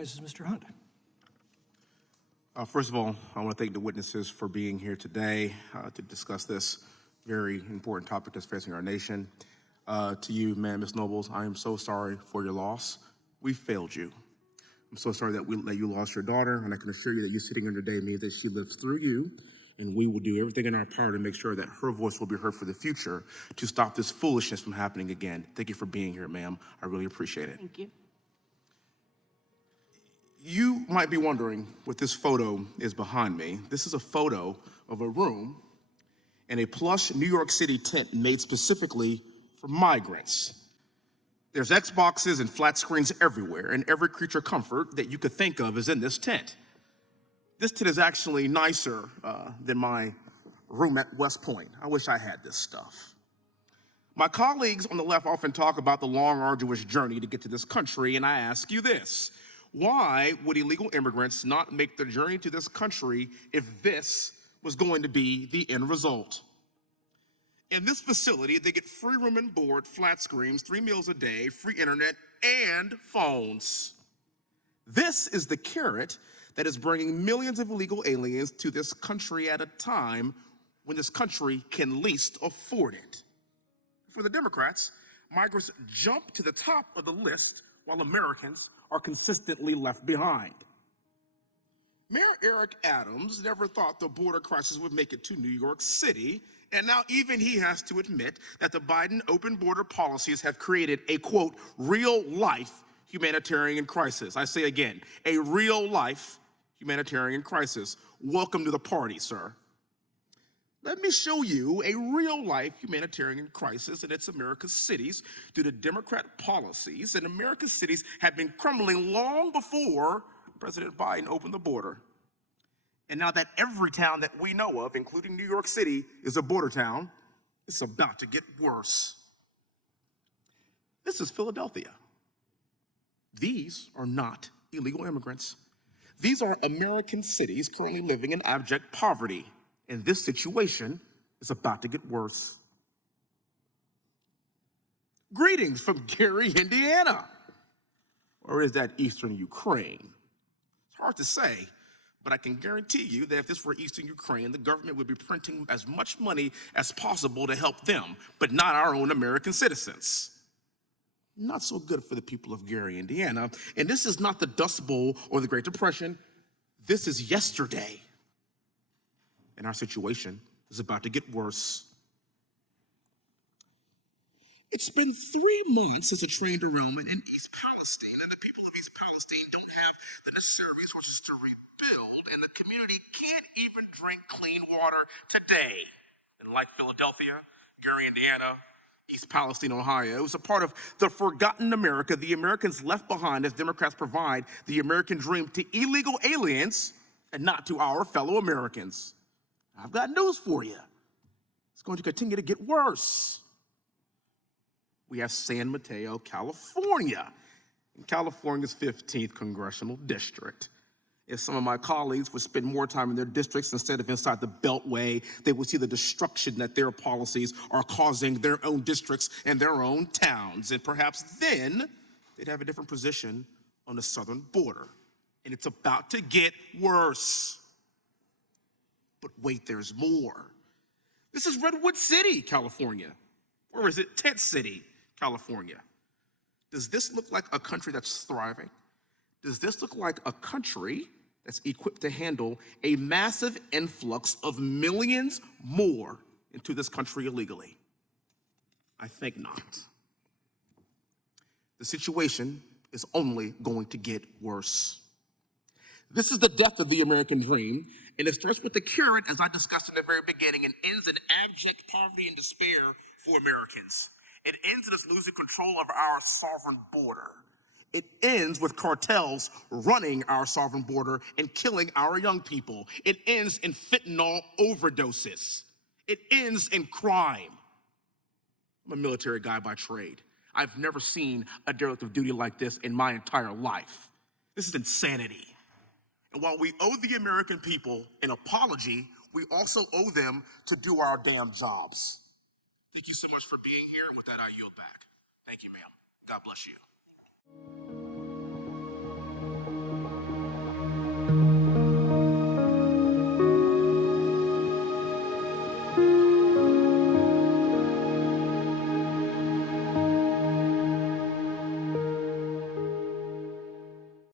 Recognizes Mr. Hunt. First of all, I want to thank the witnesses for being here today to discuss this very important topic that's facing our nation. To you, Ms. Nobles, I am so sorry for your loss. We failed you. I'm so sorry that you lost your daughter, and I can assure you that you sitting here today means that she lives through you, and we will do everything in our power to make sure that her voice will be heard for the future to stop this foolishness from happening again. Thank you for being here, ma'am. I really appreciate it. Thank you. You might be wondering what this photo is behind me. This is a photo of a room in a plush New York City tent made specifically for migrants. There's Xboxes and flat screens everywhere, and every creature comfort that you could think of is in this tent. This tent is actually nicer than my room at West Point. I wish I had this stuff. My colleagues on the left often talk about the long, arduous journey to get to this country, and I ask you this. Why would illegal immigrants not make the journey to this country if this was going to be the end result? In this facility, they get free room and board, flat screens, 3 meals a day, free internet, and phones. This is the carrot that is bringing millions of illegal aliens to this country at a time when this country can least afford it. For the Democrats, migrants jump to the top of the list while Americans are consistently left behind. Mayor Eric Adams never thought the border crisis would make it to New York City, and now even he has to admit that the Biden open border policies have created a, quote, real-life humanitarian crisis. I say again, a real-life humanitarian crisis. Welcome to the party, sir. Let me show you a real-life humanitarian crisis in its America's cities due to Democrat policies, and America's cities have been crumbling long before President Biden opened the border. And now that every town that we know of, including New York City, is a border town, it's about to get worse. This is Philadelphia. These are not illegal immigrants. These are American cities currently living in abject poverty. And this situation is about to get worse. Greetings from Gary, Indiana. Or is that Eastern Ukraine? It's hard to say, but I can guarantee you that if this were Eastern Ukraine, the government would be printing as much money as possible to help them, but not our own American citizens. Not so good for the people of Gary, Indiana. And this is not the Dust Bowl or the Great Depression. This is yesterday. And our situation is about to get worse. It's been 3 months since a train derailment in East Palestine, and the people of East Palestine don't have the necessary resources to rebuild, and the community can't even drink clean water today. And like Philadelphia, Gary, Indiana, East Palestine, Ohio, it was a part of the forgotten America the Americans left behind as Democrats provide the American dream to illegal aliens and not to our fellow Americans. I've got news for you. It's going to continue to get worse. We have San Mateo, California, in California's 15th congressional district. If some of my colleagues would spend more time in their districts instead of inside the Beltway, they would see the destruction that their policies are causing their own districts and their own towns. And perhaps then they'd have a different position on the southern border. And it's about to get worse. But wait, there's more. This is Redwood City, California. Or is it Tent City, California? Does this look like a country that's thriving? Does this look like a country that's equipped to handle a massive influx of millions more into this country illegally? I think not. The situation is only going to get worse. This is the death of the American dream, and it starts with the carrot, as I discussed in the very beginning, and ends in abject poverty and despair for Americans. It ends in us losing control of our sovereign border. It ends with cartels running our sovereign border and killing our young people. It ends in fentanyl overdoses. It ends in crime. I'm a military guy by trade. I've never seen a derelict of duty like this in my entire life. This is insanity. And while we owe the American people an apology, we also owe them to do our damn jobs. Thank you so much for being here. And with that, I yield back. Thank you, ma'am. God bless you.